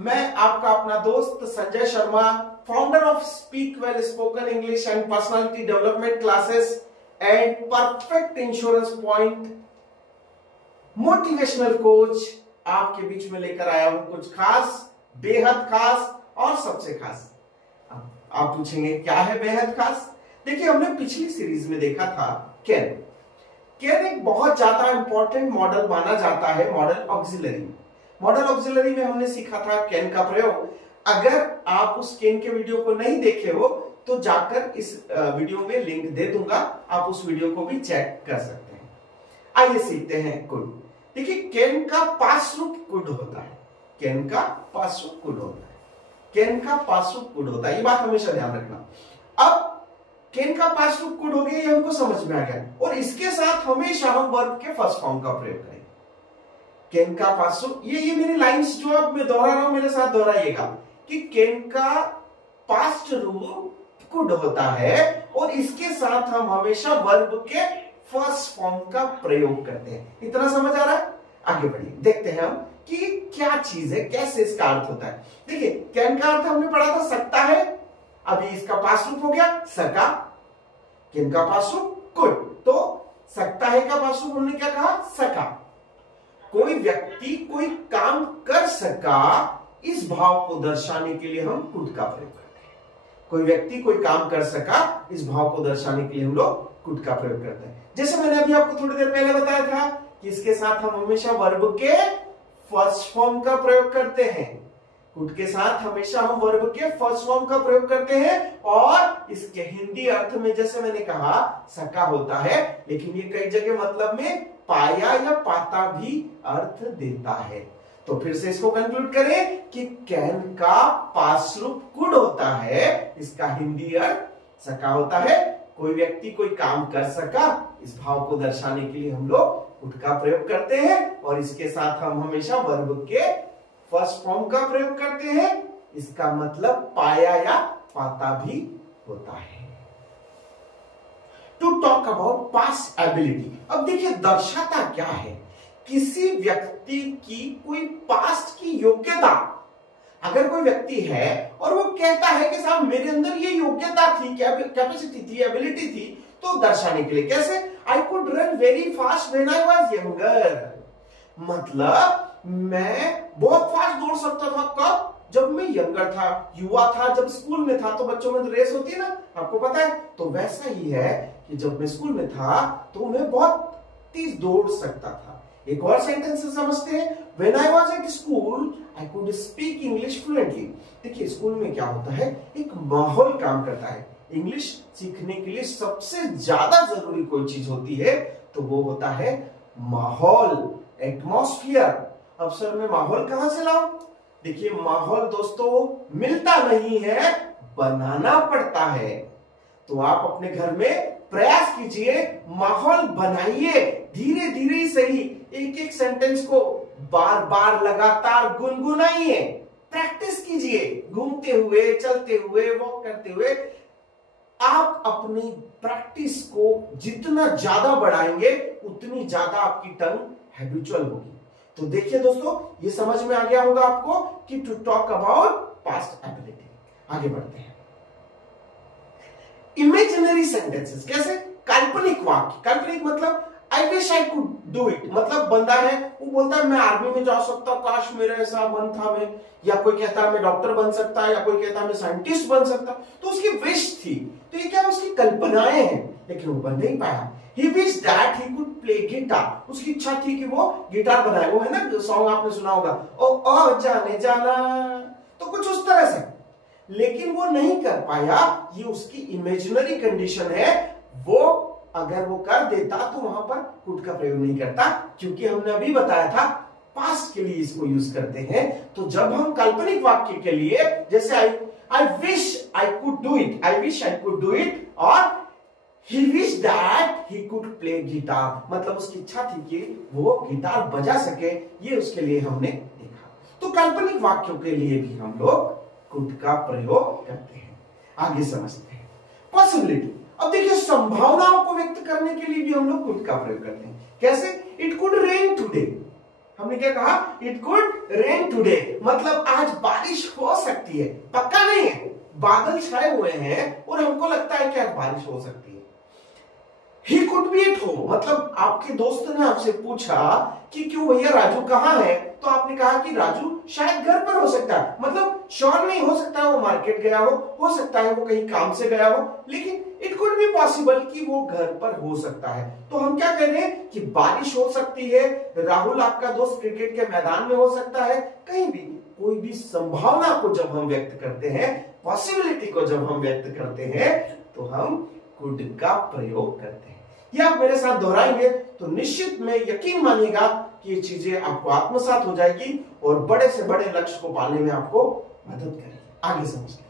मैं आपका अपना दोस्त Sanjay Sharma, founder of speak well spoken English and personality development classes and perfect insurance point motivational coach, आपके बीच में लेकर आया हूं कुछ खास, बेहद खास और सबसे खास। आप पूछेंगे क्या है बेहद खास? देखिए, हमने पिछली सीरीज में देखा था कैन। कैन एक बहुत ज्यादा इंपॉर्टेंट मॉडल माना जाता है, मॉडल ऑक्सिलरी। मॉडल ऑक्सिलरी में हमने सीखा था कैन का प्रयोग। अगर आप उस कैन के वीडियो को नहीं देखे हो तो जाकर इस वीडियो में लिंक दे दूंगा, आप उस वीडियो को भी चेक कर सकते हैं। आइए सीखते हैं कुड। देखिए, कैन का पास्ट रूप कुड होता है। कैन का पास्ट रूप कुड होता है। कैन का पास्ट रूप कुड होता है, ये बात हमेशा ध्यान रखना। अब कैन का पास्ट रूप कुड हो गया, ये हमको समझ में आ गया, और इसके साथ हमेशा हम वर्ब के फर्स्ट फॉर्म का प्रयोग करेंगे। कैन का पास्ट रूप, ये मेरी लाइंस जो अब मैं दोहरा रहा हूं, मेरे साथ दोहराइएगा कि कैन का पास्ट रूप कुड होता है और इसके साथ हम हमेशा वर्ब के फर्स्ट फॉर्म का प्रयोग करते हैं। इतना समझ आ रहा है? आगे बढ़िए, देखते हैं हम कि क्या चीज है, कैसे इसका अर्थ होता है। देखिए, कैन का अर्थ हमने पढ़ा था सकता है, अभी इसका पास्ट रूप हो गया सका। कैन का पास्ट रूप कुड, तो सकता है का पास्ट रूप हमने क्या कहा? सका। कोई व्यक्ति कोई काम कर सका, इस भाव को दर्शाने के लिए हम कुड का प्रयोग करते हैं। कोई व्यक्ति कोई काम कर सका, इस भाव को दर्शाने के लिए हम लोग कुड का प्रयोग करते हैं। जैसे मैंने अभी आपको थोड़ी देर पहले बताया था कि इसके साथ हम हमेशा वर्ब के फर्स्ट फॉर्म का प्रयोग करते हैं। कुड के साथ हमेशा हम वर्ब के फर्स्ट फॉर्म का प्रयोग करते हैं, और इसके हिंदी अर्थ में जैसे मैंने कहा सका होता है, लेकिन ये कई जगह मतलब में पाया या पाता भी अर्थ देता है। तो फिर से इसको कंक्लूड करें कि कैन का पास्ट रूप कुड होता है, इसका हिंदी अर्थ सका होता है। कोई व्यक्ति कोई काम कर सका, इस भाव को दर्शाने के लिए हम लोग कुड का प्रयोग करते हैं, और इसके साथ हम हमेशा वर्ब के फर्स्ट फॉर्म का प्रयोग करते हैं। इसका मतलब पाया या पाता भी होता है। To talk about past ability. अब देखिए, दर्शाता क्या है? किसी व्यक्ति की कोई पास्ट की योग्यता। अगर कोई व्यक्ति है और वो कहता है कि साहब मेरे अंदर ये योग्यता थी, कैपेसिटी थी, एबिलिटी थी, तो दर्शाने के लिए कैसे? I could run very fast when I was younger. मतलब मैं बहुत फास्ट दौड़ सकता था। कब? जब मैं यंगर था, युवा था, जब स्कूल में था। तो बच्चों में तो रेस होती है ना, आपको पता है। तो वैसा ही है कि जब मैं स्कूल में था तो मैं बहुत तेज दौड़ सकता था। एक और सेंटेंस से समझते हैं, When I was at school, I could speak English fluently. देखिए, स्कूल में क्या होता है, एक माहौल काम करता है। इंग्लिश सीखने के लिए सबसे ज्यादा जरूरी कोई चीज होती है तो वो होता है माहौल, एटमॉस्फियर। अब सर मैं माहौल कहां से लाऊं? देखिए, माहौल दोस्तों मिलता नहीं है, बनाना पड़ता है। तो आप अपने घर में प्रयास कीजिए, माहौल बनाइए, धीरे धीरे ही सही। एक एक सेंटेंस को बार बार लगातार गुनगुनाइए, प्रैक्टिस कीजिए। घूमते हुए, चलते हुए, वॉक करते हुए आप अपनी प्रैक्टिस को जितना ज्यादा बढ़ाएंगे उतनी ज्यादा आपकी टंग हैबिचुअल होगी। तो देखिए दोस्तों, ये समझ में आ गया होगा आपको कि to talk about past ability. आगे बढ़ते हैं। इमेजिनरी सेंटेंसेस, कैसे? काल्पनिक वाक्य। काल्पनिक मतलब आई wish I could do it. मतलब बंदा है, वो बोलता है मैं आर्मी में जा सकता, काश मेरा ऐसा मन था मैं, या कोई कहता है मैं डॉक्टर बन सकता, या कोई कहता है मैं साइंटिस्ट बन सकता। तो उसकी विश थी, तो ये क्या उसकी कल्पनाएं हैं, लेकिन वो बन नहीं पाया। He wished that he could play guitar. उसकी इच्छा थी कि वो गिटार बनाए। वो है ना सॉन्ग, आपने सुना होगा, ओ जाने जाना, तो कुछ उस तरह से, लेकिन वो नहीं कर पाया। ये उसकी इमेजिनरी कंडीशन है। वो अगर वो कर देता तो वहां पर कुड का प्रयोग नहीं करता, क्योंकि हमने अभी बताया था पास्ट के लिए इसको यूज करते हैं। तो जब हम काल्पनिक वाक्य के लिए, जैसे आई wish I could do it, I wish I could do it, और he wished that he could play guitar, मतलब उसकी इच्छा थी कि वो गिटार बजा सके, ये उसके लिए हमने देखा। तो काल्पनिक वाक्यों के लिए भी हम लोग कुड का प्रयोग करते हैं। आगे समझते हैं पॉसिबिलिटी। अब देखिए, संभावनाओं को व्यक्त करने के लिए भी हम लोग कुड का प्रयोग करते हैं। कैसे? It could rain today. हमने क्या कहा, इट कुड रेन टुडे, मतलब आज बारिश हो सकती है, पक्का नहीं है, बादल छाए हुए हैं और हमको लगता है कि आज बारिश हो सकती है। He could be at home, मतलब आपके दोस्त ने आपसे पूछा कि क्यों भैया राजू कहाँ है, तो आपने कहा कि राजू शायद घर पर हो सकता है, मतलब श्योर नहीं, हो सकता है वो मार्केट गया हो सकता है वो कहीं काम से गया हो, लेकिन इट कुड बी पॉसिबल कि वो घर पर हो सकता है। तो हम क्या कह रहे हैं कि बारिश हो सकती है, राहुल आपका दोस्त क्रिकेट के मैदान में हो सकता है, कहीं भी कोई भी संभावना को जब हम व्यक्त करते हैं, पॉसिबिलिटी को जब हम व्यक्त करते हैं, तो हम कुड का प्रयोग करते हैं। ये आप मेरे साथ दोहराएंगे तो निश्चित में यकीन मानिएगा कि ये चीजें आपको आत्मसात हो जाएगी और बड़े से बड़े लक्ष्य को पाने में आपको मदद करेगी। आगे समझते हैं।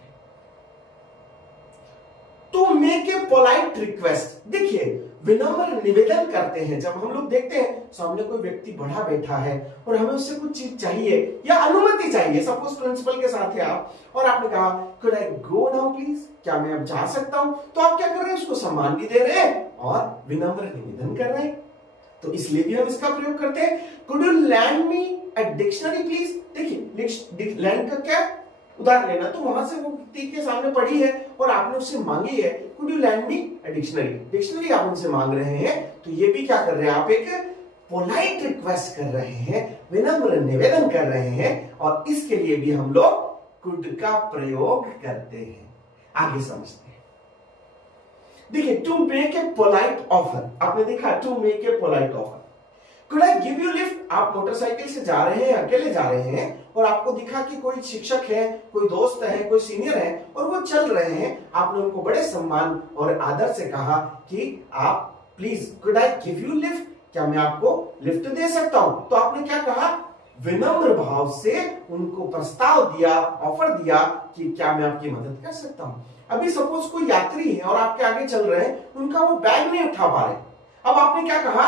To make a polite request, देखिए विनम्र निवेदन करते हैं। जब हम लोग देखते हैं सामने कोई व्यक्ति बड़ा बैठा है और हमें उससे कुछ चीज चाहिए या अनुमति चाहिए, सपोज प्रिंसिपल के साथ है आप और आपने कहा could I go now please, क्या मैं अब जा सकता हूं, तो आप क्या कर रहे हैं, उसको सम्मान भी दे रहे हैं और विनम्र निवेदन कर रहे हैं, तो इसलिए भी हम इसका प्रयोग करते हैं। could you lend me a dictionary please, देखिए लैंड का क्या उधार लेना, तो वहां से वो व्यक्ति के सामने पड़ी है और आपने उससे मांगी है could you lend me a dictionary, dictionary आप उनसे मांग रहे हैं, तो ये भी क्या कर रहे हैं, आप एक पोलाइट रिक्वेस्ट कर रहे हैं, विनम्र निवेदन कर रहे हैं, और इसके लिए भी हम लोग कुड का प्रयोग करते हैं। आगे समझते हैं। देखिए to make a polite offer, आपने देखा to make a polite offer, could I give you lift, आप मोटरसाइकिल से जा रहे हैं, अकेले जा रहे हैं और आपको दिखा कि कोई शिक्षक है, कोई दोस्त है, कोई सीनियर है और वो चल रहे हैं, आपने उनको बड़े सम्मान और आदर से कहा कि आप please could I give you lift, क्या मैं आपको लिफ्ट दे सकता हूं, तो आपने क्या कहा, विनम्र भाव से उनको प्रस्ताव दिया, ऑफर दिया कि क्या मैं आपकी मदद कर सकता हूं। अभी सपोज कोई यात्री है और आपके आगे चल रहे हैं, उनका वो बैग नहीं उठा पा रहे, अब आपने क्या कहा,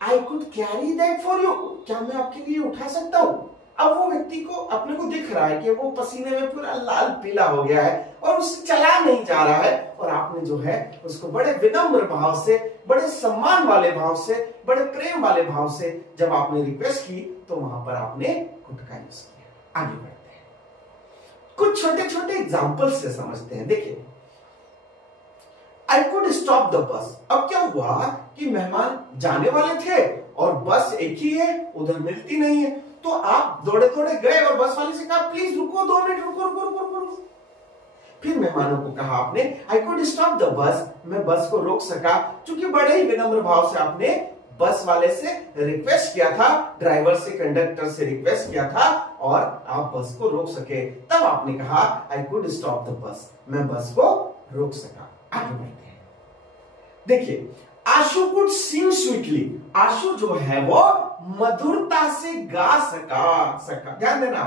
I could carry that for you, क्या मैं आपके लिए उठा सकता हूं। अब वो व्यक्ति को अपने को दिख रहा है कि वो पसीने में पूरा लाल पीला हो गया है और उससे चला नहीं जा रहा है, और आपने जो है उसको बड़े विनम्र भाव से, बड़े सम्मान वाले भाव से, बड़े प्रेम वाले भाव से जब आपने रिक्वेस्ट की, तो वहां पर आपने कुड का यूज किया। आगे बढ़ते हैं, कुछ छोटे छोटे एग्जाम्पल से समझते हैं। देखिए I could stop the bus, अब क्या हुआ कि मेहमान जाने वाले थे और बस एक ही है, उधर मिलती नहीं है, तो आप दौड़े दौड़े गए और बस वाले से कहा प्लीज रुको, 2 मिनट रुको रुको रुको रुको। फिर मेहमानों को कहा आपने I could stop the bus, मैं बस को रोक सका, क्योंकि बड़े ही विनम्र भाव से आपने बस वाले से रिक्वेस्ट किया था, ड्राइवर से, कंडक्टर से रिक्वेस्ट किया था और आप बस को रोक सके, तब आपने कहा I could stop the bus, मैं बस को रोक सका। आगे बढ़ते हैं। देखिए आशु कुड सिंग स्वीटली, आशु जो है वो मधुरता से गा सका, ध्यान देना,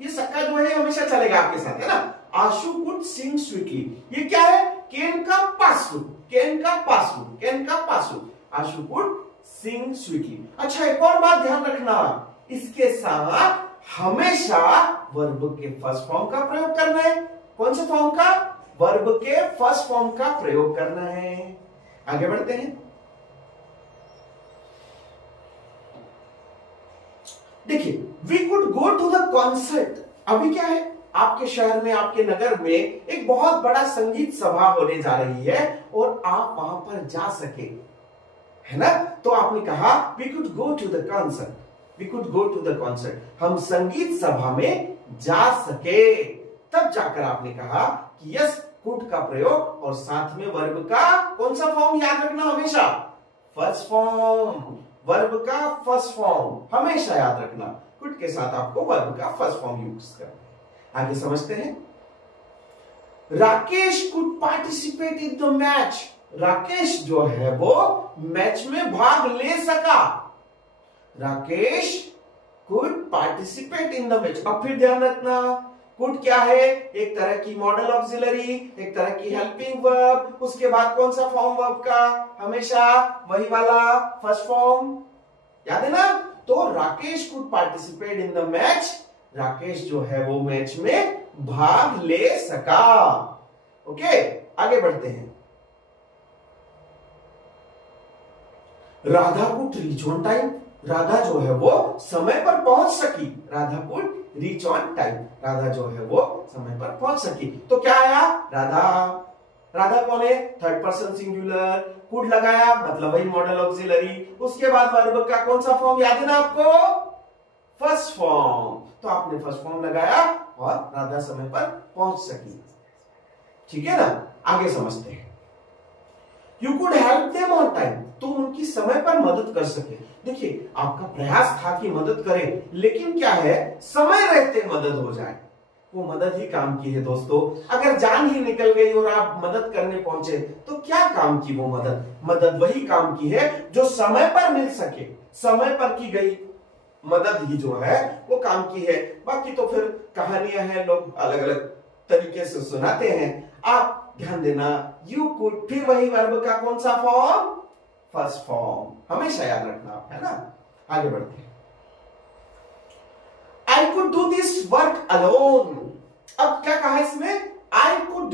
ये सका जो है हमेशा चलेगा आपके साथ, है ना। आशु कुड सिंग स्वीटली, ये क्या है, केन का पासु, केन का पासु, केन का पासु, आशु कुड सिंग स्वीटली। अच्छा एक और बात ध्यान रखना, इसके साथ हमेशा वर्ब के फर्स्ट फॉर्म का प्रयोग करना है। कौन से फॉर्म का, वर्ब के फर्स्ट फॉर्म का प्रयोग करना है। आगे बढ़ते हैं। देखिए we could go to the concert, अभी क्या है, आपके शहर में, आपके नगर में एक बहुत बड़ा संगीत सभा होने जा रही है और आप वहां पर जा सके, है ना, तो आपने कहा we could go to the concert, we could go to the concert, हम संगीत सभा में जा सके, तब जाकर आपने कहा कि यस कुड का प्रयोग और साथ में वर्ब का कौन सा फॉर्म याद रखना, हमेशा फर्स्ट फॉर्म, वर्ब का फर्स्ट फॉर्म हमेशा याद रखना, कुड के साथ आपको वर्ब का फर्स्ट फॉर्म यूज करना है। आगे समझते हैं। Rakesh could participate in the match, Rakesh जो है वो मैच में भाग ले सका, Rakesh could participate in the match. अब फिर ध्यान रखना, कुड क्या है, एक तरह की मॉडल ऑक्सिलरी, एक तरह की हेल्पिंग वर्ब, उसके बाद कौन सा फॉर्म वर्ब का, हमेशा वही वाला फर्स्ट फॉर्म, याद है ना। तो Rakesh could participate in the match, Rakesh जो है वो मैच में भाग ले सका। ओके आगे बढ़ते हैं। Radha could reach on time, Radha जो है वो समय पर पहुंच सकी, Radha could reach on time, Radha जो है वो समय पर पहुंच सकी। तो क्या आया, राधा। राधा कौन है, थर्ड पर्सन सिंगुलर, कुड लगाया मतलब वही मॉडल ऑक्सिलरी, उसके बाद वर्ब का कौन सा फॉर्म याद है ना आपको, फर्स्ट फॉर्म। तो आपने फर्स्ट फॉर्म लगाया और राधा समय पर पहुंच सकी। ठीक है ना, आगे समझते हैं। You could help them on time, तुम उनकी समय पर मदद कर सके। देखिए आपका प्रयास था कि मदद करें, लेकिन क्या है, समय रहते मदद हो जाए, वो मदद ही काम की है दोस्तों। अगर जान ही निकल गई और आप मदद करने पहुंचे तो क्या काम की वो मदद, मदद वही काम की है जो समय पर मिल सके, समय पर की गई मदद ही जो है वो काम की है। बाकी तो फिर कहानियां हैं, लोग अलग अलग तरीके से सुनाते हैं। आप ध्यान देना, यू कुड, फिर वही वर्ब का कौन सा फॉर्म, फर्स्ट फॉर्म, हमेशा याद रखना, है ना। आगे बढ़ते हैं। I could do this work alone। अब क्या कहा इसमें, I could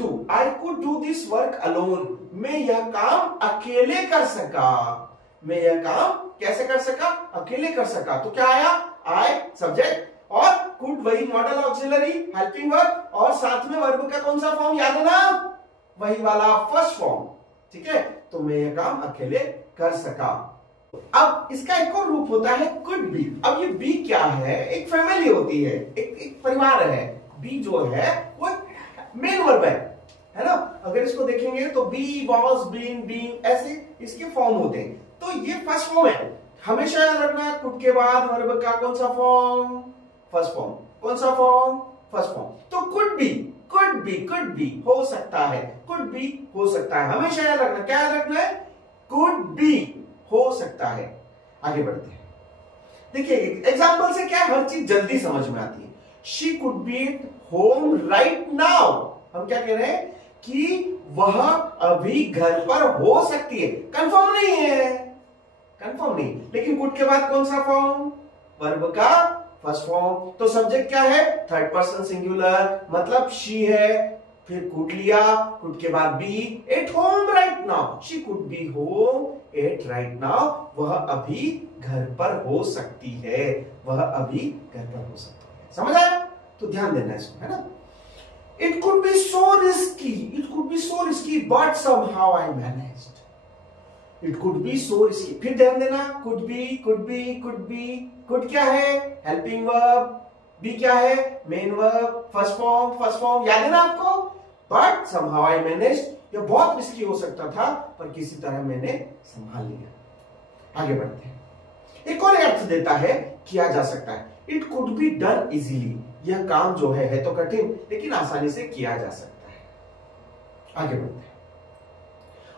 do this work alone। मैं यह काम अकेले कर सका, मैं यह काम कैसे कर सका, अकेले कर सका। तो क्या आया, I सब्जेक्ट और could वही मॉडल ऑक्सिलरी हेल्पिंग वर्ब, और साथ में वर्ब का कौन सा फॉर्म याद है ना, वही वाला फर्स्ट फॉर्म। ठीक है, तो मैं यह काम अकेले कर सका। अब इसका एक और रूप होता है कुड बी। अब ये बी क्या है, एक फैमिली होती है, एक परिवार है। बी जो है वो मेन वर्ब है ना। अगर इसको देखेंगे तो बी, वॉज, बीन, बीइंग, ऐसे इसके फॉर्म होते हैं। तो ये फर्स्ट फॉर्म है, हमेशा याद रखना। कुड के बाद वर्ब का कौन सा फॉर्म, फर्स्ट फॉर्म। कौन सा फॉर्म, फर्स्ट फॉर्म। तो कुड बी हो सकता है, कुड बी हो सकता है, हमेशा याद रखना। क्या याद रखना है, कुड बी हो सकता है। आगे बढ़ते हैं। देखिए एग्जांपल से क्या हर चीज जल्दी समझ में आती है। She could B at home right now. हम क्या कह रहे हैं कि वह अभी घर पर हो सकती है, कंफर्म नहीं है, कंफर्म नहीं। लेकिन कुड के बाद कौन सा फॉर्म, वर्ब का फर्स्ट फॉर्म। तो सब्जेक्ट क्या है, थर्ड पर्सन सिंगुलर, मतलब शी है, फिर कुड लिया, कुड के बाद be, at home right now. She could be home at right now, वह अभी घर पर हो सकती है, वह अभी घर पर हो सकती है। समझ आया, तो ध्यान देना इसको, है ना। It could be so risky but somehow I managed. It could be so risky, फिर ध्यान देना, कुड बी, कुड क्या है, हेल्पिंग वर्ब, बी क्या है, मेन वर्ब, फर्स्ट फॉर्म, याद है ना आपको। बट समहाउ आई मैनेज्ड, यह बहुत रिस्की हो सकता था पर किसी तरह मैंने संभाल लिया। आगे बढ़ते हैं। एक और अर्थ देता है, किया जा सकता है। It could be done easily, यह काम जो है तो कठिन लेकिन आसानी से किया जा सकता है। आगे बढ़ते हैं।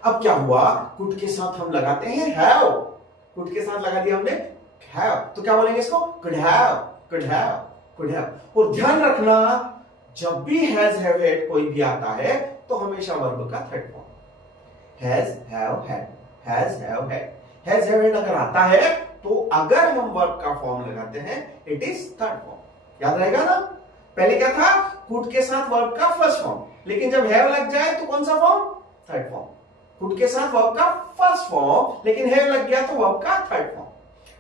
अब क्या हुआ, कुड के साथ हम लगाते हैं हैव, कुड के साथ लगा दिया हमने हैव, तो क्या बोलेंगे इसको, कुड हैव। और ध्यान रखना, जब भी हैज हैव हैड कोई भी आता है तो हमेशा वर्ब का third form, has have had अगर आता है तो अगर हम वर्ब का फॉर्म लगाते हैं इट इज थर्ड फॉर्म। याद रहेगा ना, पहले क्या था, कुड के साथ वर्ब का फर्स्ट फॉर्म, लेकिन जब हैव लग जाए तो कौन सा फॉर्म, थर्ड फॉर्म। कुड के साथ वर्ब का फर्स्ट फॉर्म, लेकिन हैव लग गया तो वर्ब का थर्ड फॉर्म।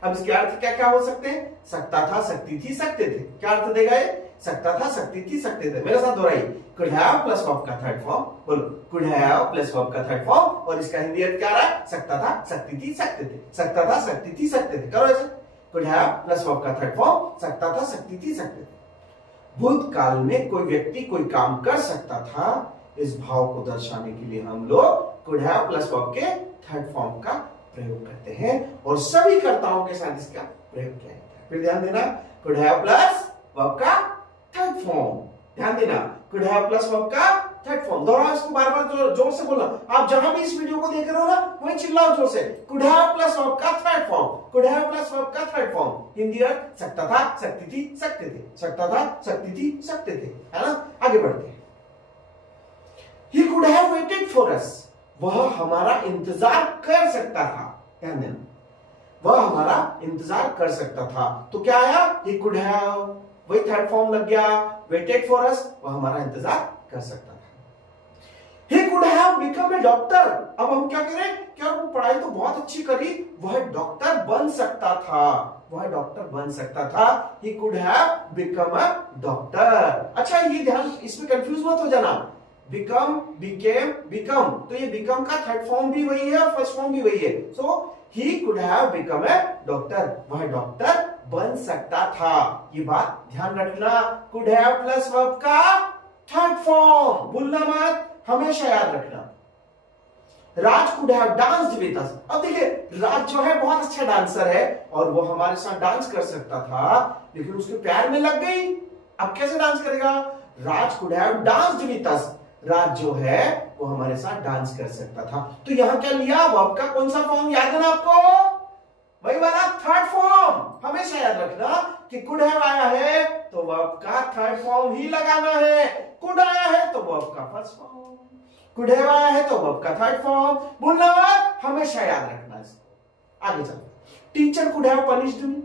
अब इसके अर्थ क्या क्या हो सकते हैं, सकता था, सकती थी, सकते थे। क्या अर्थ देगा ये, सकता था, सकती थी, सकते थे। मेरे साथ दोहराइए, कुड हैव प्लस वर्ब का थर्ड फॉर्म, बोलो कुड हैव प्लस वर्ब का थर्ड फॉर्म, और इसका हिंदी अर्थ क्या आ रहा है, सकता था, सकती थी, सकते थे, सकता था, सकती थी, सकते थे। करो ऐसे, कुड हैव प्लस वर्ब का थर्ड फॉर्म, सकता था, सकती थी, सकते थे। भूतकाल में कोई व्यक्ति कोई काम कर सकता था, इस भाव को दर्शाने के लिए हम लोग कुड हैव प्लस वर्ब के थर्ड फॉर्म का प्रयोग करते हैं और सभी कर्ताओं के साथ इसका प्रयोग किया जाता है। फिर ध्यान देना, कुड हैव प्लस वर्ब का थर्ड फॉर्म, ध्यान देना, कुड हैव प्लस वर्ब का थर्ड फॉर्म। दोहराओ इसको बार बार, जोर से बोलना। आप जहां भी इस वीडियो को देख रहे हो ना, वहीं चिल्लाओ जोर से, कुड हैव प्लस वर्ब का third form, could have plus verb का थर्ड फॉर्म। हिंदी अर्थ, सकता था, सकती थी, सकते थे, सकता था, सकती थी, सकते थे, है ना। आगे बढ़ते हैं। He could have waited for us, वह हमारा इंतजार कर सकता था। ध्यान देना, वह हमारा इंतजार कर सकता था। तो क्या आया, he could have, वही थर्ड फॉर्म लग गया, waited for us, वह हमारा इंतजार कर सकता था। He could have become a doctor. अब हम क्या करें, क्या वो पढ़ाई तो बहुत अच्छी करी, वह डॉक्टर बन सकता था, वह डॉक्टर बन सकता था. He could have become a doctor. अच्छा ये ध्यान, इसमें कंफ्यूज मत हो जाना. Become, became, become, तो ये become का थर्ड फॉर्म भी वही है और फर्स्ट फॉर्म भी वही है. So he could have become a doctor. वह डॉक्टर बन सकता था. ये बात ध्यान रखना. Could have प्लस वर्ब का थर्ड फॉर्म, भूलना मत, हमेशा याद रखना. Raj could have danced with us. अब देखिए राज जो है बहुत अच्छा डांसर है और वो हमारे साथ डांस कर सकता था, लेकिन उसके प्यार में लग गई. अब कैसे डांस करेगा? Raj could have danced with us. Raj जो है वो हमारे साथ डांस कर सकता था. तो यहां क्या लिया? वर्ब का कौन सा फॉर्म याद है ना आपको? वही वाला थर्ड फॉर्म. हमेशा याद रखना कि कुड हैव आया है तो वर्ब का थर्ड फॉर्म ही लगाना है. कुड आया है तो वर्ब का फर्स्ट फॉर्म, कुड हैव आया है तो वर्ब का थर्ड फॉर्म. भूलना मत, हमेशा याद रखना इसको. आगे चलो. टीचर कुड हैव पनिश्ड मी.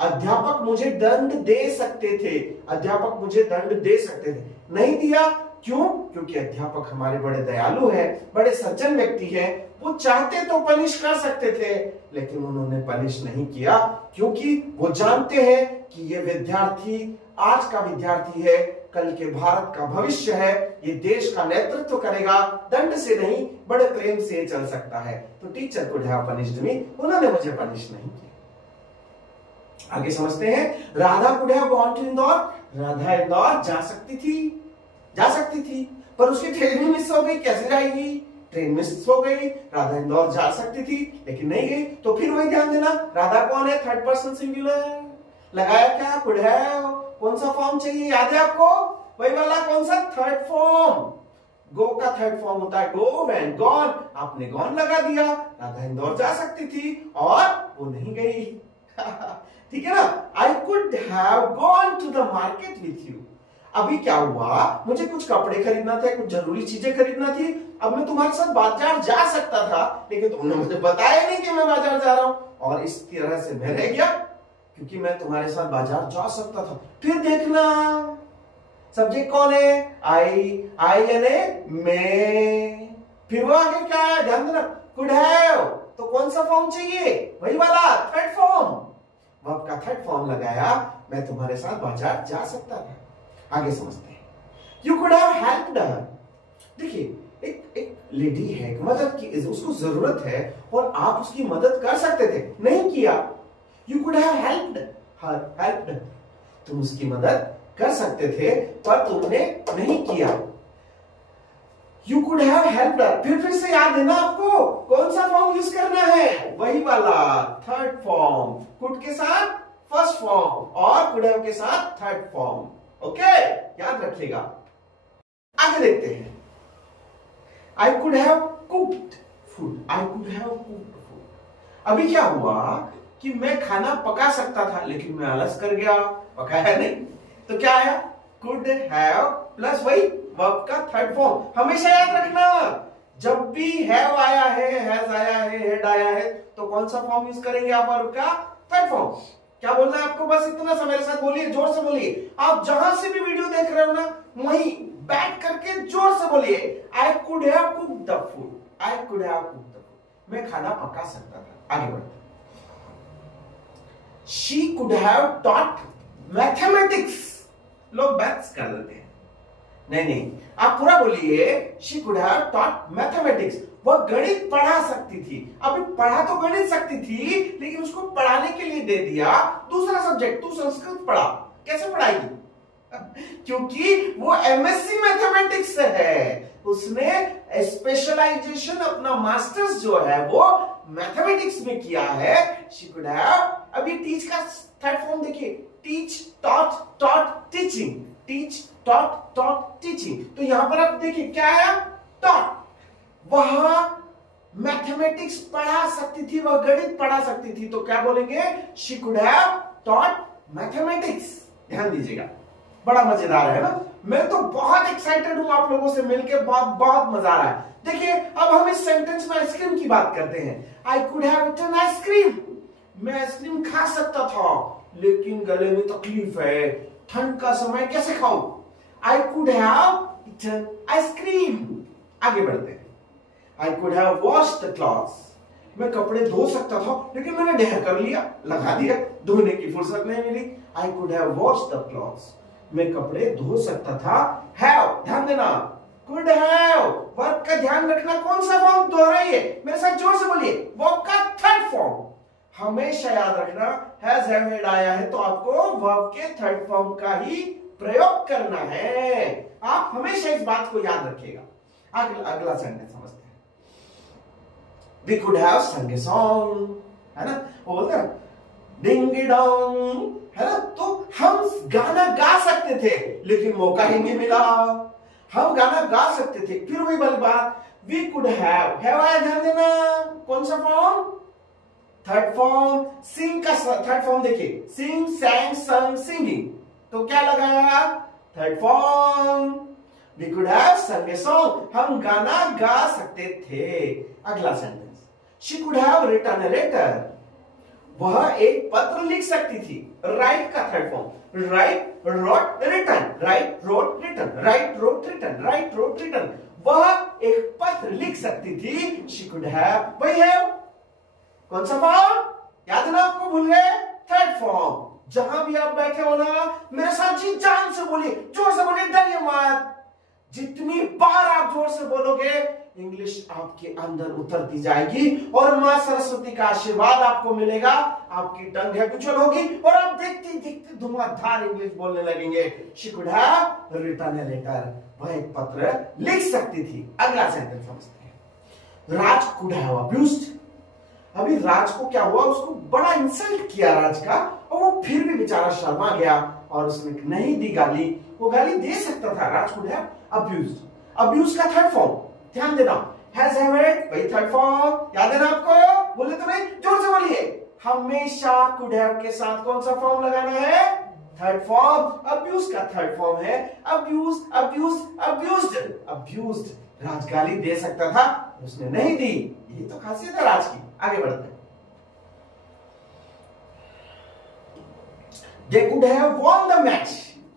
अध्यापक मुझे दंड दे सकते थे. अध्यापक मुझे दंड दे सकते थे, नहीं दिया. क्यों? क्योंकि अध्यापक हमारे बड़े दयालु हैं, बड़े सज्जन व्यक्ति हैं. वो चाहते तो पनिश कर सकते थे, लेकिन उन्होंने पनिश नहीं किया, क्योंकि वो जानते हैं कि ये विद्यार्थी आज का विद्यार्थी है, कल के भारत का भविष्य है, ये देश का नेतृत्व करेगा. दंड से नहीं, बड़े प्रेम से चल सकता है. तो teacher could have punished me, उन्होंने मुझे पनिश नहीं किया. आगे समझते हैं. Radha could have gone to Indore. Radha Indore जा सकती थी, पर उसकी ट्रेन मिस हो गई. कैसे जाएगी? ट्रेन मिस हो गई. राधा इंदौर जा सकती थी लेकिन नहीं गई. तो फिर वही ध्यान देना, राधा कौन है? Third person singular. लगाया क्या? Could have. कौन सा फॉर्म चाहिए? याद है आपको? वही वाला. कौन सा? Third form. गो का थर्ड फॉर्म होता है गो एंड गॉन. आपने गॉन लगा दिया. राधा इंदौर जा सकती थी और वो नहीं गई. ठीक है ना? I could have gone to the market with you. अभी क्या हुआ, मुझे कुछ कपड़े खरीदना था, कुछ जरूरी चीजें खरीदना थी. अब मैं तुम्हारे साथ बाजार जा सकता था, लेकिन तुमने मुझे बताया नहीं कि मैं बाजार जा रहा हूं, और इस तरह से मैं रह गया क्योंकि मैं तुम्हारे साथ बाजार जा सकता था. फिर देखना सब्जेक्ट कौन है? आई यानी मैं. फिर वो आगे क्या है? ध्यान देना. Could have. तो कौन सा फॉर्म चाहिए? वही वाला थर्ड फॉर्म. वर्ब का थर्ड फॉर्म लगाया. मैं तुम्हारे साथ बाजार जा सकता था. आगे समझते हैं. यू कुड हैव हेल्प्ड हर. देखिए एक लेडी है, मदद की उसको जरूरत है और आप उसकी मदद कर सकते थे, नहीं किया. You could have helped her. Helped, तुम उसकी मदद कर सकते थे पर तुमने नहीं किया. यू कुड हैव हेल्प्ड हर. फिर से याद है ना आपको कौन सा फॉर्म यूज करना है? वही वाला थर्ड फॉर्म. कुड के साथ फर्स्ट फॉर्म और कुड हैव के साथ थर्ड फॉर्म. ओके, याद रखिएगा. आगे देखते हैं. I could have cooked food. I could have cooked food. अभी क्या हुआ कि मैं खाना पका सकता था, लेकिन मैं आलस कर गया, पकाया नहीं. तो क्या आया? कुड हैव प्लस वही वर्ब का थर्ड फॉर्म. हमेशा याद रखना, जब भी हैव आया है, हैज आया है, हैड आया है, तो कौन सा फॉर्म यूज करेंगे आप? वर्ब का थर्ड फॉर्म. क्या बोलना है आपको? बस इतना सा मेरे साथ बोलिए, जोर से बोलिए. आप जहां से भी वीडियो देख रहे हो ना, वहीं बैठ करके जोर से बोलिए. आई could have cooked the food. I could have cooked the food. मैं खाना पका सकता था. आगे बढ़ते. She could have taught mathematics. लोग मैथ्स कर देते हैं. नहीं, आप पूरा बोलिए. She could have taught mathematics. वह गणित पढ़ा सकती थी. अभी पढ़ा तो गणित सकती थी, लेकिन उसको पढ़ाने के लिए दे दिया दूसरा सब्जेक्ट. तू संस्कृत पढ़ा. कैसे पढ़ाएगी? क्योंकि वो एमएससी मैथमेटिक्स से है. उसने स्पेशलाइजेशन, अपना मास्टर्स जो है वो मैथमेटिक्स में किया है. She could have. अभी टीच का थर्ड फॉर्म देखिए. Teach, taught, taught, teaching. Teach, taught, taught, teaching. तो यहां पर आप देखिए क्या आया? टॉट. वह मैथमेटिक्स पढ़ा सकती थी, वह गणित पढ़ा सकती थी. तो क्या बोलेंगे? She could have taught mathematics. ध्यान दीजिएगा, बड़ा मजेदार है ना. मैं तो बहुत एक्साइटेड हूं आप लोगों से मिलकर. बहुत मजा आ रहा है. देखिए अब हम इस सेंटेंस में आइसक्रीम की बात करते हैं. I could have eaten ice cream. मैं आइसक्रीम खा सकता था, लेकिन गले में तकलीफ है, ठंड का समय कैसे खाऊं? I could have eaten ice cream. आगे बढ़ते हैं। I could have washed the clothes, मैं कपड़े धो सकता था लेकिन मैंने ढेर कर लिया, लगा दिया, धोने की फुर्सत नहीं मिली। I could have washed the clothes, मैं कपड़े धो सकता था। हैव, ध्यान देना, कुड हैव वर्ब का ध्यान रखना, कौन सा फॉर्म दोहराइए, मेरे साथ जोर से बोलिए, वर्ब का थर्ड फॉर्म। हमेशा याद रखना, हैज हैव हैड आया है तो आपको वर्ब के थर्ड फॉर्म का ही प्रयोग करना है। आप हमेशा इस बात को याद रखिएगा। अगला सेंटेंस समझते हैं। We could have sung a song, है ना, वो बोलते हैं डिंगी डोंग, है ना, तो हम गाना गा सकते थे लेकिन मौका ही नहीं मिला। हम गाना गा सकते थे, फिर वही वाली बात, we could have आया, ध्यान देना, कौन सा फॉर्म, थर्ड फॉर्म। सिंग का थर्ड फॉर्म देखिए, सिंग, सैंग, संग, सिंगिंग, तो क्या लगाया, third form. We could have sung a song, हम गाना गा सकते थे। अगला sentence, she could have written a letter, वह एक पत्र लिख सकती थी। राइट का third form, write, wrote, written, write, wrote, written, write, wrote, written, write, wrote, written, वह एक पत्र लिख सकती थी। she could have, वही है, कौन सा फॉर्म, याद है ना आपको, भूल गए, थर्ड फॉर्म। जहां भी आप बैठे हो ना, मेरे साथ जी जान से बोलिए, जोर से बोलिए, डरिए मत। जितनी बार आप जोर से बोलोगे इंग्लिश आपके अंदर उतरती जाएगी और मां सरस्वती का आशीर्वाद आपको मिलेगा, आपकी टंग है कुचल होगी और आप देखते देखते धुआंधार इंग्लिश बोलने लगेंगे। she could have written a letter, वह एक पत्र लिख सकती थी। अगला सेंटेंस समझते हैं। राज could have abused, अभी राज को क्या हुआ, उसको बड़ा इंसल्ट किया राज का, और वो फिर भी बेचारा शर्मा गया और उसने नहीं दी गाली। वो गाली दे सकता था, राज कुड हैव अब्यूज्ड, अब्यूज का थर्ड फॉर्म, ध्यान देना, हैज हैव हैड, वही थर्ड फॉर्म, याद है ना आपको, बोले तो नहीं, जोर से बोलिए। हमेशा कुड हैव के साथ कौन सा फॉर्म लगाना है, थर्ड फॉर्म। अब्यूज का थर्ड फॉर्म है अब्यूज, अब्यूज, अब्यूज्ड, अब्यूज्ड। राज गाली दे सकता था, उसने नहीं दी, ये तो खासियत है राज की। आगे बढ़ते हैं। They could have won the match,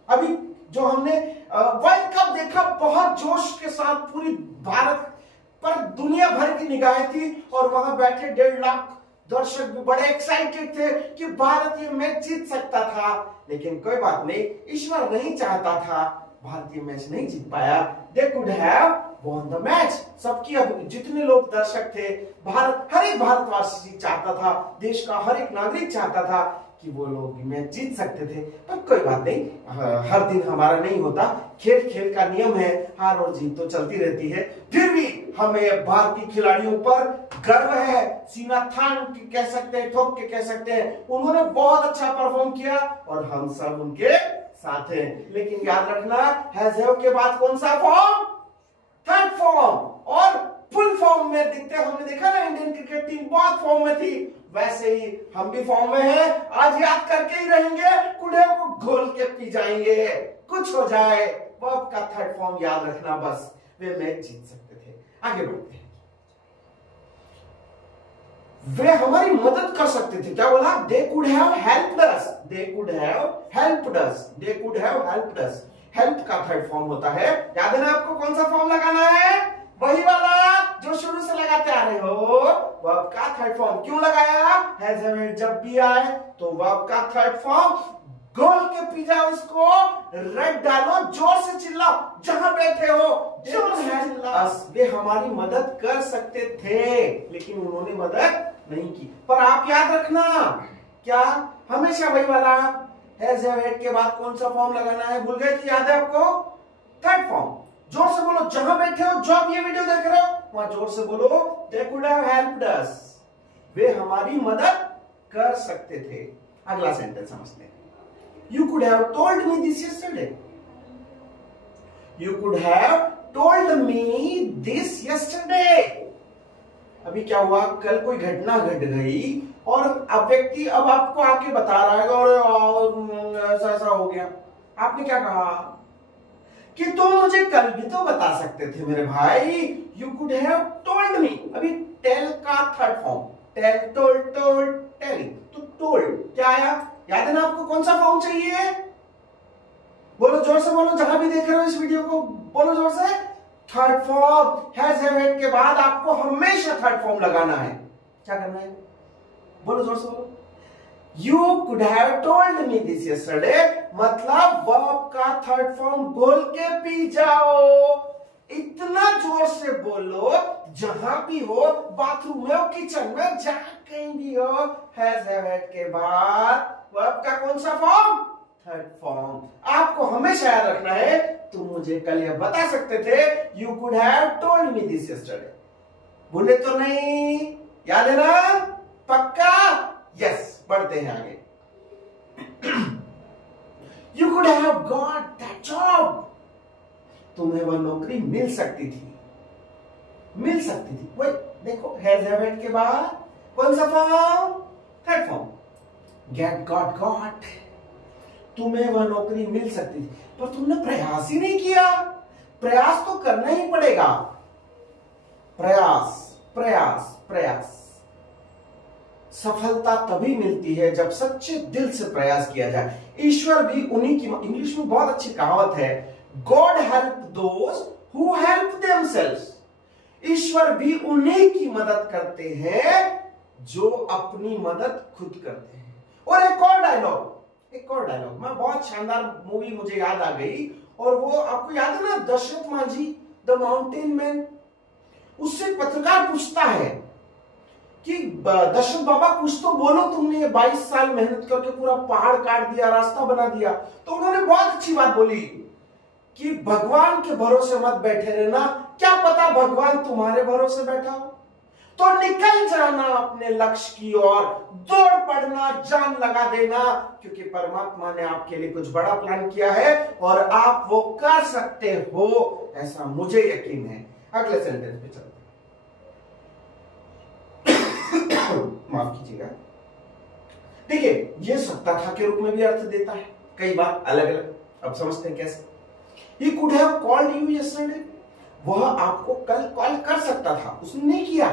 अभी जो हमने वर्ल्ड कप देखा, बहुत जोश के साथ पूरी भारत पर दुनिया भर की निगाहें थी और वहां बैठे 1.5 लाख दर्शक भी बड़े एक्साइटेड थे कि भारत ये मैच जीत सकता था, लेकिन कोई बात नहीं, ईश्वर नहीं चाहता था, भारतीय मैच नहीं जीत पाया। They could have won the match, सबकी, जितने लोग दर्शक थे, भारत, हर एक भारतवासी चाहता था, देश का हर एक नागरिक चाहता था कि वो लोग मैच जीत सकते थे, पर कोई बात नहीं, हर दिन हमारा नहीं होता, खेल खेल का नियम है, हार और जीत तो चलती रहती है। फिर भी हमें भारतीय खिलाड़ियों पर गर्व है, सीना थान के कह सकते हैं, ठोक के कह सकते हैं, उन्होंने बहुत अच्छा परफॉर्म किया और हम सब उनके साथ हैं। लेकिन याद रखना, हैज हैव के बाद कौन सा फॉर्म, थर्ड फॉर्म। और फुल फॉर्म में दिखते, हमने देखा ना इंडियन क्रिकेट टीम बहुत फॉर्म में थी, वैसे ही हम भी फॉर्म में हैं। आज याद करके ही रहेंगे, कुड़े को घोल के पी जाएंगे, कुछ हो जाए, वर्ब का थर्ड फॉर्म याद रखना, बस वे मैच जीत सकते थे। आगे बढ़ते हैं। वे हमारी मदद कर सकते थे, क्या बोला, दे could have helped us, they could have helped us, they could have helped us. Help का थर्ड फॉर्म होता है, याद है ना आपको, कौन सा फॉर्म लगाना है, वही वाला जो शुरू से लगाते आ रहे हो, वर्ब का थर्ड फॉर्म। क्यों लगाया, हैज हैव हैड जब भी आए तो वर्ब का थर्ड फॉर्म, गोल के पी जाओ इसको, रट डालो, जोर से चिल्लाओ, जहां बैठे हो जोर से चिल्लाओ। वे हमारी मदद कर सकते थे लेकिन उन्होंने मदद नहीं की। पर आप याद रखना, क्या, हमेशा वही वाला हैज हैव हैड के बाद कौन सा फॉर्म लगाना है, भूल गए कि याद है आपको, थर्ड फॉर्म। जोर से बोलो, जहां बैठे हो, जो आप ये वीडियो देख रहे हो, वहां जोर से बोलो, they could have helped us, वे हमारी मदद कर सकते थे। अगला सेंटेंस समझते हैं। You could have told me this yesterday. You could have told me this yesterday. अभी क्या हुआ, कल कोई घटना घट गई और अब व्यक्ति अब आपको आके बता रहा है और ऐसा ऐसा हो गया। आपने क्या कहा कि तुम मुझे कल भी तो बता सकते थे मेरे भाई। You could have told me, अभी टेल का third form, tell, told, told, telling, तो टोल्ड क्या आया, याद है ना आपको, कौन सा फॉर्म चाहिए, बोलो जोर से, बोलो, जहां भी देख रहे हो इस वीडियो को, बोलो जोर से, third form has have had के बाद आपको हमेशा थर्ड फॉर्म लगाना है। क्या करना है? बोलो जोर से बोलो। You could have told me this yesterday, मतलब वर्ब का थर्ड फॉर्म बोल के पी जाओ। इतना जोर से बोलो, जहां भी हो, बाथरूम में हो, किचन में, जहां कहीं भी हो, हैज हैव हैड के बाद वर्ब का कौन सा फॉर्म? Third form. आपको हमेशा याद रखना है। तुम मुझे कल यह बता सकते थे, you could have told me this yesterday. भूले तो नहीं? याद है ना? पक्का? यस। बढ़ते हैं आगे। You could have got that job. तुम्हें वह नौकरी मिल सकती थी। मिल सकती थी। वही देखो, हैज हैव हैड के बाद कौन सा form? Third form. Get, got, got. तुम्हें वह नौकरी मिल सकती थी, पर तुमने प्रयास ही नहीं किया। प्रयास तो करना ही पड़ेगा। प्रयास, प्रयास, प्रयास। सफलता तभी मिलती है जब सच्चे दिल से प्रयास किया जाए। ईश्वर भी उन्हीं की, इंग्लिश में बहुत अच्छी कहावत है, God help those who help themselves. ईश्वर भी उन्हीं की मदद करते हैं जो अपनी मदद खुद करते हैं। और एक और डायलॉग, मैं बहुत शानदार मूवी मुझे याद आ गई, और वो आपको याद है ना, दशरथ माझी द माउंटेन मैन। उससे पत्रकार पूछता है कि दशरथ बाबा कुछ तो बोलो, तुमने ये 22 साल मेहनत करके पूरा पहाड़ काट दिया, रास्ता बना दिया। तो उन्होंने बहुत अच्छी बात बोली कि भगवान के भरोसे मत बैठे रहना, क्या पता भगवान तुम्हारे भरोसे बैठा हो। तो निकल जाना अपने लक्ष्य की ओर, दौड़ पड़ना, जान लगा देना, क्योंकि परमात्मा ने आपके लिए कुछ बड़ा प्लान किया है और आप वो कर सकते हो, ऐसा मुझे यकीन है। अगले सेंटेंस पे चलते माफ कीजिएगा। देखिए, ये सत्ता था के रूप में भी अर्थ देता है, कई बार अलग अलग। अब समझते हैं कैसे। He could have called you yesterday. वह आपको कल कॉल कर सकता था, उसने नहीं किया।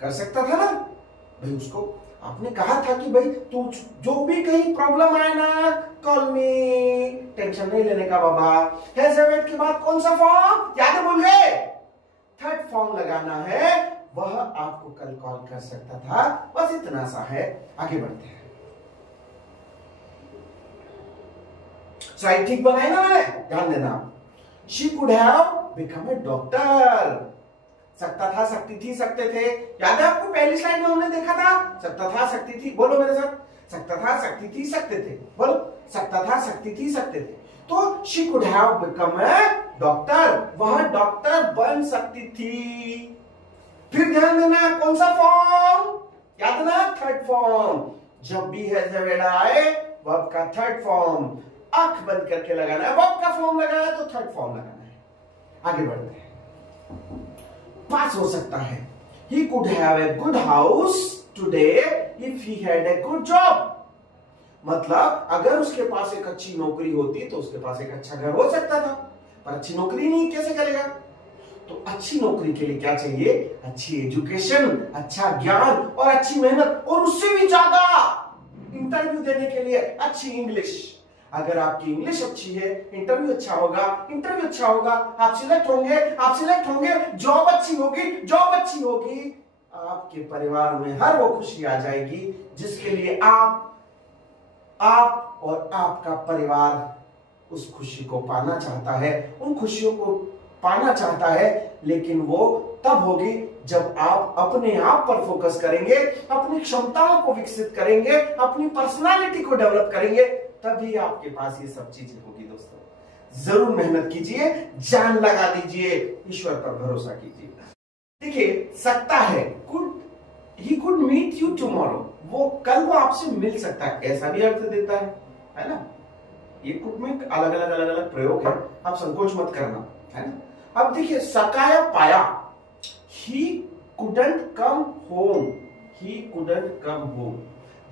कर सकता था ना भाई, उसको आपने कहा था कि भाई तू जो भी कहीं प्रॉब्लम आए ना, कॉल मी, टेंशन नहीं लेने का बाबा। हैज हैव हैड के बाद कौन सा फॉर्म? याद भूल गए? थर्ड फॉर्म लगाना है। वह आपको कल कॉल कर सकता था, बस इतना सा है। आगे बढ़ते हैं। स्लाइड ठीक बनाई ना मैंने, ध्यान देना। She could have become a doctor. सकता था, सकती थी, सकते थे। याद है आपको पहली स्लाइड में हमने देखा था, सकता था, सकती थी। बोलो मेरे साथ, सकता था, सकती थी, सकते थे। बोलो, सकता था, सकती थी, सकते थे। तो she could have become a doctor. वह डॉक्टर बन सकती थी। फिर ध्यान देना, कौन सा फॉर्म? याद ना, थर्ड फॉर्म। जब भी हैज हैव हैड आए, वर्ब का थर्ड फॉर्म। आंख बंद करके लगाना है। वर्ब का फॉर्म लगाया तो थर्ड फॉर्म लगाना है। आगे बढ़ते हैं। पास हो सकता है। He could have a good house today if he had a good job. मतलब अगर उसके पास एक अच्छी नौकरी होती तो उसके पास एक अच्छा घर हो सकता था, पर अच्छी नौकरी नहीं, कैसे करेगा? तो अच्छी नौकरी के लिए क्या चाहिए? अच्छी एजुकेशन, अच्छा ज्ञान और अच्छी मेहनत, और उससे भी ज्यादा इंटरव्यू देने के लिए अच्छी इंग्लिश। अगर आपकी इंग्लिश अच्छी है, इंटरव्यू अच्छा होगा, आप सिलेक्ट होंगे, जॉब अच्छी होगी, आपके परिवार में हर वो खुशी आ जाएगी जिसके लिए आप और आपका परिवार उस खुशी को पाना चाहता है, उन खुशियों को पाना चाहता है। लेकिन वो तब होगी जब आप अपने आप पर फोकस करेंगे, अपनी क्षमताओं को विकसित करेंगे, अपनी पर्सनालिटी को डेवलप करेंगे, तभी आपके पास ये सब चीजें होगी। दोस्तों, जरूर मेहनत कीजिए, जान लगा दीजिए, ईश्वर पर भरोसा कीजिए। देखिए, सकता है, he could meet you tomorrow, वो कल वो आपसे मिल सकता है, ऐसा भी अर्थ देता है ना। ये कुड में अलग अलग प्रयोग है, आप संकोच मत करना, है ना। अब देखिए, सकाया पाया, he couldn't come home।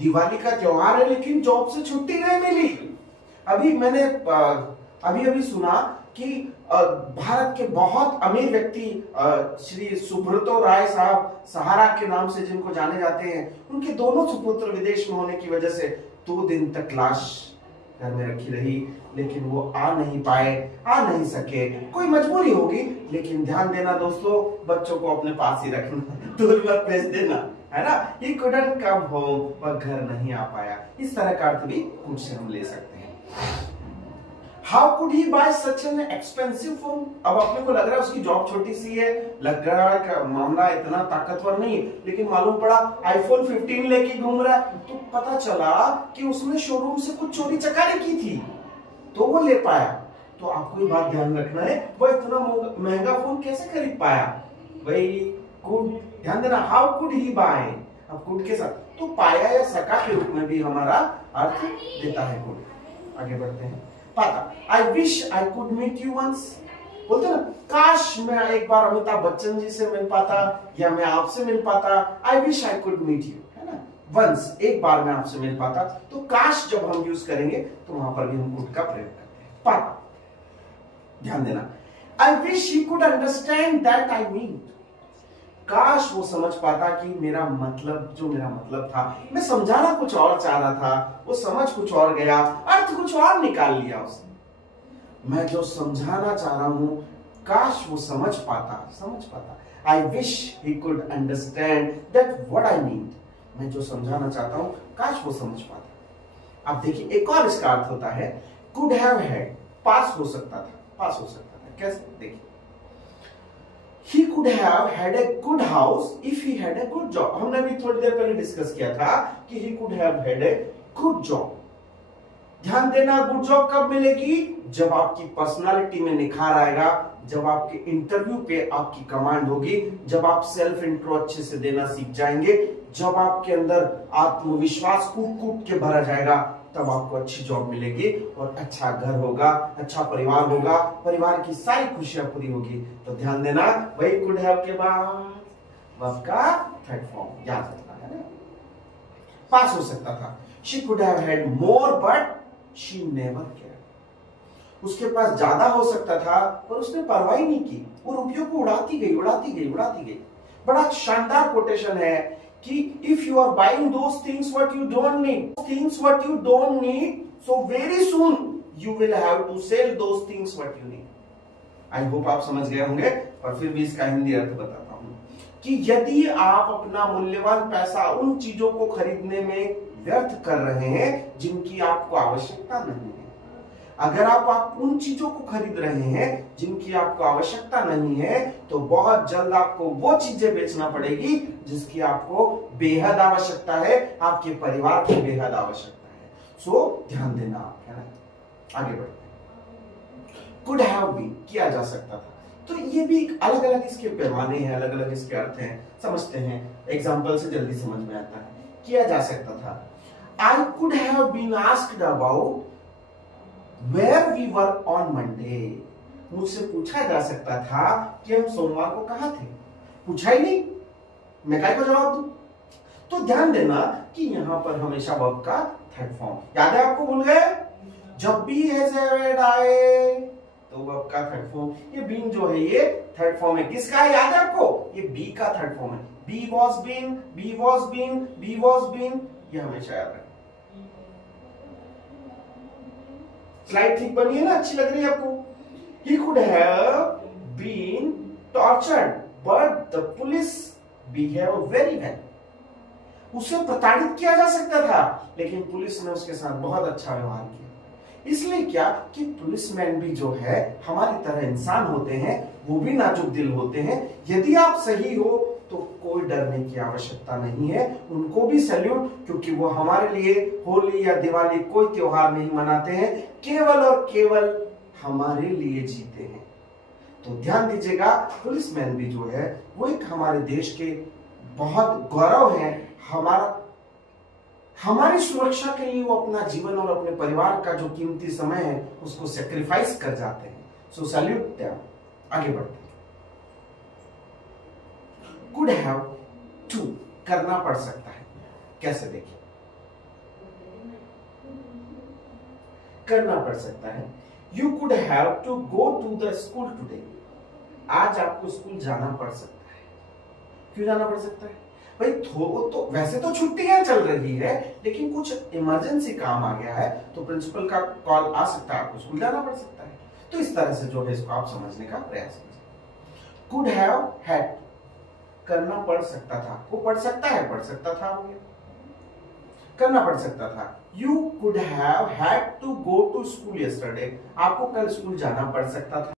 Diwali का त्योहार है लेकिन जॉब से छुट्टी नहीं मिली। अभी मैंने अभी सुना कि भारत के बहुत अमीर व्यक्ति श्री सुब्रतो राय साहब, सहारा के नाम से जिनको जाने जाते हैं, उनके दोनों सुपुत्र विदेश में होने की वजह से 2 दिन तक लाश घर में रखी रही, लेकिन वो आ नहीं पाए, आ नहीं सके, कोई मजबूरी होगी। लेकिन ध्यान देना दोस्तों, बच्चों को अपने पास ही रखना, दूर मत भेज देना, है ना। He couldn't come home, वह घर नहीं आ पाया। इस तरह का अर्थ भी कुछ से हम ले सकते हैं। How could he buy such an expensive phone? अब अपने को लग रहा है उसकी जॉब छोटी सी है, लग रहा है कि मामला इतना ताकतवर नहीं, लेकिन मालूम पड़ा आईफोन 15 लेके घूम रहा है। तो पता चला कि उसने शोरूम से कुछ चोरी चकारी की थी, तो वो ले पाया। तो आपको ये बात ध्यान रखना है, वो इतना महंगा फोन कैसे खरीद पाया। भाई कुड, ध्यान देना, हाउ कुड ही बाय। अब कुड के साथ तो पाया या सका के रूप में भी हमारा अर्थ देता है कुड। आगे बढ़ते हैं। पाता, I wish I could meet you once. बोलते ना, काश मैं एक बार अमिताभ बच्चन जी से मिल पाता, या मैं आपसे मिल पाता। I wish I could meet you, है ना, वंस, एक बार मैं आपसे मिल पाता। तो काश जब हम यूज करेंगे तो वहां पर भी हम कुड का प्रयोग करते हैं। पाता, ध्यान देना, I wish he could understand that I mean. काश वो समझ पाता कि मेरा मतलब, जो मेरा मतलब था, मैं समझाना कुछ और चाह रहा था, वो समझ कुछ और गया, अर्थ कुछ और निकाल लिया उसने। मैं जो समझाना चाह रहा हूं, काश वो समझ पाता। I wish he could understand that what I mean. मैं जो समझाना चाहता हूं, काश वो समझ पाता। अब देखिए, एक और इसका अर्थ होता है कुड हैव हैड, पास हो सकता था। कैसे, देखिए, He could have had a good house if he had a good job। हमने भी थोड़ी देर पहले डिस्कस किया था कि he could have had a good job। ध्यान देना, गुड जॉब कब मिलेगी? जब आपकी पर्सनालिटी में निखार आएगा, जब आपके इंटरव्यू पे आपकी कमांड होगी, जब आप सेल्फ इंट्रो अच्छे से देना सीख जाएंगे, जब आपके अंदर आत्मविश्वास कूट कूट के भरा जाएगा, तब आपको अच्छी जॉब मिलेगी और अच्छा घर होगा, अच्छा परिवार होगा, परिवार की सारी खुशियां पूरी होगी। तो ध्यान देना, वही कुड हैव के बाद वर्ब का थर्ड फॉर्म याद रखना है ना। पास हो सकता था, she could have had more but she never cared. उसके पास ज्यादा हो सकता था पर उसने परवाह नहीं की, वो रुपयों को उड़ाती गई। बड़ा शानदार कोटेशन है कि if you are buying those things what you don't need, so very soon you will have to sell those things what you need। I hope आप समझ गए होंगे, पर फिर भी इसका हिंदी अर्थ बताता हूं कि यदि आप अपना मूल्यवान पैसा उन चीजों को खरीदने में व्यर्थ कर रहे हैं जिनकी आपको आवश्यकता नहीं है, अगर आप उन चीजों को खरीद रहे हैं जिनकी आपको आवश्यकता नहीं है, तो बहुत जल्द आपको वो चीजें बेचना पड़ेगी जिसकी आपको बेहद आवश्यकता है, आपके परिवार की बेहद आवश्यकता है। सो ध्यान देना आप, है ना। आगे बढ़ते हैं। कुड हैव बीन, किया जा सकता था। तो ये भी अलग अलग इसके पैमाने हैं, अलग अलग इसके अर्थ हैं, समझते हैं। एग्जाम्पल से जल्दी समझ में आता है। किया जा सकता था, I could have been asked about Where we were on Monday। मुझसे पूछा जा सकता था कि हम सोमवार को कहां थे। पूछा ही नहीं, मैं काय को जवाब दूं। तो ध्यान देना कि यहां पर हमेशा वर्ब का थर्ड फॉर्म याद है आपको, भूल गए? जब भी हैज हैड आए तो वर्ब का थर्ड फॉर्म, ये बीन जो है ये थर्ड फॉर्म है। किसका है याद है आपको? ये बी का थर्ड फॉर्म है। बी वॉज बीन, ये हमेशा याद रखें। स्लाइड ठीक बनी है ना, अच्छी लग रही है आपको? He could have been tortured, but the police behaved very well। उसे प्रताड़ित किया जा सकता था, लेकिन पुलिस ने उसके साथ बहुत अच्छा व्यवहार किया। इसलिए क्या कि पुलिसमैन भी जो है हमारी तरह इंसान होते हैं, वो भी नाजुक दिल होते हैं। यदि आप सही हो तो कोई डरने की आवश्यकता नहीं है, उनको भी सैल्यूट, क्योंकि वो हमारे लिए होली या दिवाली कोई त्योहार नहीं मनाते हैं, केवल और केवल हमारे लिए जीते हैं। तो ध्यान दीजिएगा, पुलिसमैन भी जो है वो एक हमारे देश के बहुत गौरव है। हमारी सुरक्षा के लिए वो अपना जीवन और अपने परिवार का जो कीमती समय है उसको सेक्रीफाइस कर जाते हैं। सो सैल्यूट देम। आगे बढ़ते हैं। कुड हैव टू, करना पड़ सकता है। कैसे देखिए, करना पड़ सकता है। You could have to go to the school today. आज आपको स्कूल जाना पड़ सकता है। क्यों जाना पड़ सकता है? भाई तो वैसे तो छुट्टियां चल रही है, लेकिन कुछ इमरजेंसी काम आ गया है तो प्रिंसिपल का कॉल आ सकता है, आपको स्कूल जाना पड़ सकता है। तो इस तरह से जो है इसको आप समझने का प्रयास कीजिए। कुड हैव हैड, करना पड़ सकता था, वो पढ़ सकता है, पढ़ सकता था हो गया, करना पड़ सकता था। You could have had to go to school yesterday, आपको कल स्कूल जाना पड़ सकता था।